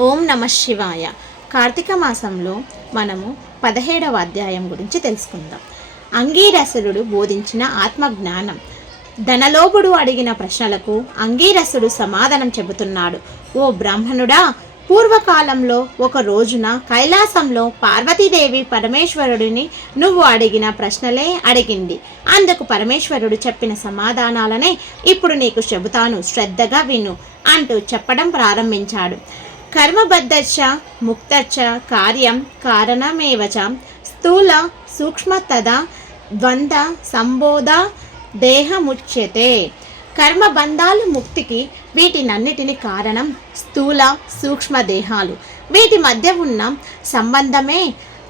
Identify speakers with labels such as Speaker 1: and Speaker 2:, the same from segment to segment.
Speaker 1: ఓం నమ శివాయ. కార్తీక మాసంలో మనము పదిహేడవ అధ్యాయం గురించి తెలుసుకుందాం. అంగీరసుడు బోధించిన ఆత్మజ్ఞానం. ధనలోపుడు అడిగిన ప్రశ్నలకు అంగీరసుడు సమాధానం చెబుతున్నాడు. ఓ బ్రాహ్మణుడా పూర్వకాలంలో ఒక రోజున కైలాసంలో పార్వతీదేవి పరమేశ్వరుడిని నువ్వు అడిగిన ప్రశ్నలే అడిగింది. అందుకు పరమేశ్వరుడు చెప్పిన సమాధానాలనే ఇప్పుడు నీకు చెబుతాను. శ్రద్ధగా విను అంటూ చెప్పడం ప్రారంభించాడు. కర్మబద్ధచ్చ ముక్తచ్చ కార్యం కారణమేవచ. స్థూల సూక్ష్మతద ద్వంద్వ సంబోధ దేహముచ్యతే. కర్మబంధాలు ముక్తికి వీటినన్నిటిని కారణం స్థూల సూక్ష్మ దేహాలు వీటి మధ్య ఉన్న సంబంధమే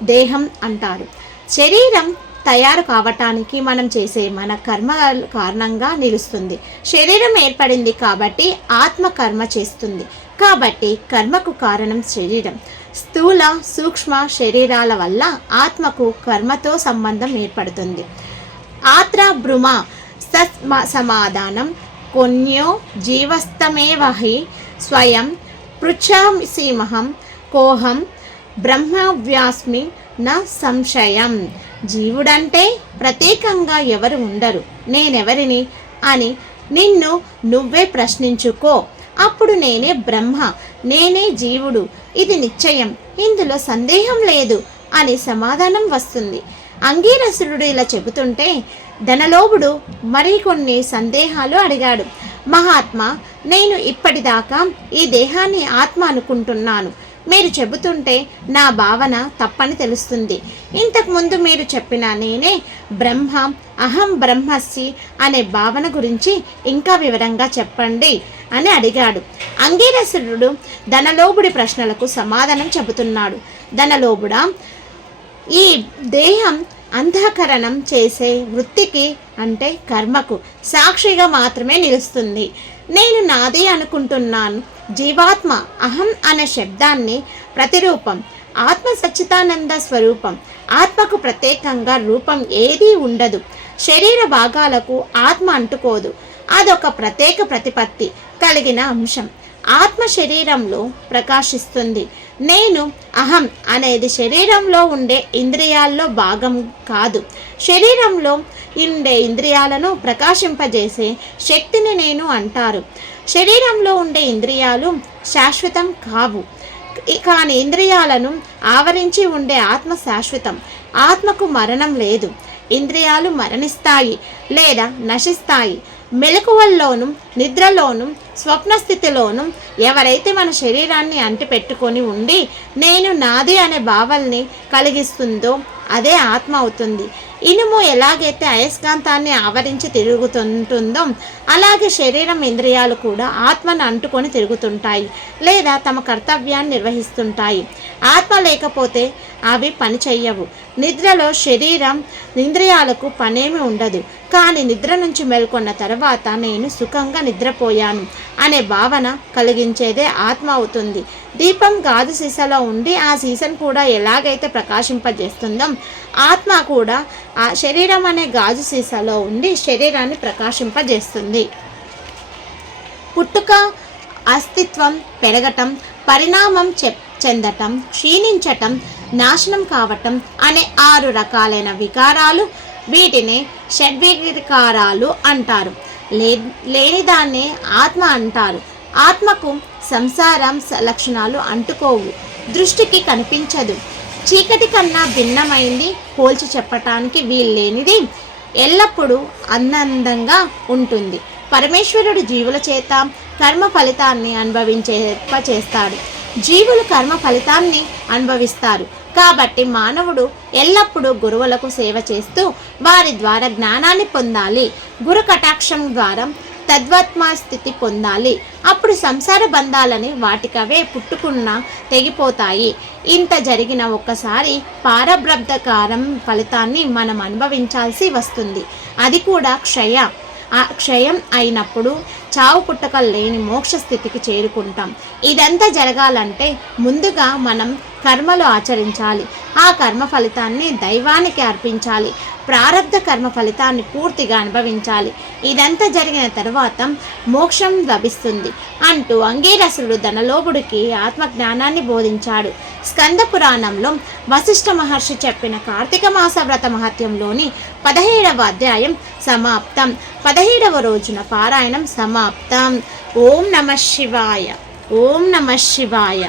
Speaker 1: దేహం అంటారు. శరీరం తయారు కావటానికి మనం చేసే మన కర్మ కారణంగా నిలుస్తుంది. శరీరం ఏర్పడింది కాబట్టి ఆత్మ కర్మ చేస్తుంది. కాబట్టి కర్మకు కారణం శరీరం. స్థూల సూక్ష్మ శరీరాల వల్ల ఆత్మకు కర్మతో సంబంధం ఏర్పడుతుంది. ఆత్ర భ్రుమ సత్మ సమాధానం కొన్యో జీవస్తమేవహి స్వయం పృచ్ఛాసీమహం కోహం బ్రహ్మవ్యాస్మి నా సంశయం. జీవుడంటే ప్రత్యేకంగా ఎవరు ఉండరు. నేనెవరిని? అని నిన్ను నువ్వే ప్రశ్నించుకో. అప్పుడు నేనే బ్రహ్మ నేనే జీవుడు. ఇది నిశ్చయం. ఇందులో సందేహం లేదు అని సమాధానం వస్తుంది. అంగీరసుడు ఇలా చెబుతుంటే ధనలోభుడు మరికొన్ని సందేహాలు అడిగాడు. మహాత్మా నేను ఇప్పటిదాకా ఈ దేహాన్ని ఆత్మ అనుకుంటున్నాను. మీరు చెబుతుంటే నా భావన తప్పని తెలుస్తుంది. ఇంతకుముందు మీరు చెప్పిన నేనే బ్రహ్మ అహం బ్రహ్మస్సి అనే భావన గురించి ఇంకా వివరంగా చెప్పండి అని అడిగాడు. అంగీరసుడు ధనలోబుడి ప్రశ్నలకు సమాధానం చెబుతున్నాడు. ధనలోబుడా ఈ దేహం అంధకరణం చేసే వృత్తికి అంటే కర్మకు సాక్షిగా మాత్రమే నిలుస్తుంది. నేను నాదే అనుకుంటున్నాను. జీవాత్మ అహం అనే శబ్దాన్ని ప్రతిరూపం ఆత్మ సచ్చితానంద స్వరూపం ఆత్మకు ప్రత్యేకంగా రూపం ఏదీ ఉండదు. శరీర భాగాలకు ఆత్మ అంటుకోదు. అదొక ప్రత్యేక ప్రతిపత్తి కలిగిన అంశం. ఆత్మ శరీరంలో ప్రకాశిస్తుంది. నేను అహం అనేది శరీరంలో ఉండే ఇంద్రియాల్లో భాగం కాదు. శరీరంలో ఉండే ఇంద్రియాలను ప్రకాశింపజేసే శక్తిని నేను అంటారు. శరీరంలో ఉండే ఇంద్రియాలు శాశ్వతం కావు. కానీ ఇంద్రియాలను ఆవరించి ఉండే ఆత్మ శాశ్వతం. ఆత్మకు మరణం లేదు. ఇంద్రియాలు మరణిస్తాయి లేదా నశిస్తాయి. మెలకువల్లోనూ నిద్రలోనూ స్వప్న స్థితిలోనూ ఎవరైతే మన శరీరాన్ని అంటిపెట్టుకొని ఉండి నేను నాది అనే భావల్ని కలిగిస్తుందో అదే ఆత్మ అవుతుంది. ఇనుము ఎలాగైతే అయస్కాంతాన్ని ఆవరించి తిరుగుతుంటుందో అలాగే శరీరం ఇంద్రియాలు కూడా ఆత్మను అంటుకొని తిరుగుతుంటాయి లేదా తమ కర్తవ్యాన్ని నిర్వహిస్తుంటాయి. ఆత్మ లేకపోతే అవి పని చెయ్యవు. నిద్రలో శరీరం ఇంద్రియాలకు పనేమి ఉండదు. కానీ నిద్ర నుంచి మేల్కొన్న తర్వాత నేను సుఖంగా నిద్రపోయాను అనే భావన కలిగించేదే ఆత్మ అవుతుంది. దీపం గాజు సీసాలో ఉండి ఆ సీసను కూడా ఎలాగైతే ప్రకాశింపజేస్తుందో ఆత్మ కూడా ఆ శరీరం అనే గాజు సీసాలో ఉండి శరీరాన్ని ప్రకాశింపజేస్తుంది. పుట్టుక అస్తిత్వం పెరగటం పరిణామం చె చెందటం క్షీణించటం నాశనం కావటం అనే ఆరు రకాలైన వికారాలు వీటిని షడ్వికారాలు అంటారు. లే లేనిదాన్ని ఆత్మ అంటారు. ఆత్మకు సంసారం లక్షణాలు అంటుకోవు. దృష్టికి కనిపించదు. చీకటి కన్నా భిన్నమైంది పోల్చి చెప్పటానికి వీల్లేనిది. ఎల్లప్పుడూ ఆనందంగా ఉంటుంది. పరమేశ్వరుడు జీవుల చేత కర్మ ఫలితాన్ని అనుభవించేప చేస్తాడు. జీవులు కర్మ ఫలితాన్ని అనుభవిస్తారు. కాబట్టి మానవుడు ఎల్లప్పుడూ గురువులకు సేవ చేస్తూ వారి ద్వారా జ్ఞానాన్ని పొందాలి. గురు కటాక్షం ద్వారా తద్వాత్మా స్థితి పొందాలి. అప్పుడు సంసార బంధాలని వాటికవే పుట్టుకున్న తెగిపోతాయి. ఇంత జరిగిన ఒక్కసారి పారబ్రబ్ధకారం ఫలితాన్ని మనం అనుభవించాల్సి వస్తుంది. అది కూడా క్షయ. ఆ క్షయం అయినప్పుడు చావు పుట్టక లేని మోక్ష స్థితికి చేరుకుంటాం. ఇదంతా జరగాలంటే ముందుగా మనం కర్మలు ఆచరించాలి. ఆ కర్మ ఫలితాన్ని దైవానికి అర్పించాలి. ప్రారంధ కర్మ ఫలితాన్ని పూర్తిగా అనుభవించాలి. ఇదంతా జరిగిన తర్వాత మోక్షం లభిస్తుంది అంటూ అంగీరసుడు ధనలోభుడికి ఆత్మజ్ఞానాన్ని బోధించాడు. స్కంద పురాణంలో వశిష్ఠ మహర్షి చెప్పిన కార్తీక మాస వ్రత మహత్యంలోని పదహేడవ అధ్యాయం సమాప్తం. పదహేడవ రోజున పారాయణం సమాప్తం ఓం నమ శివాయ. ఓం నమ శివాయ.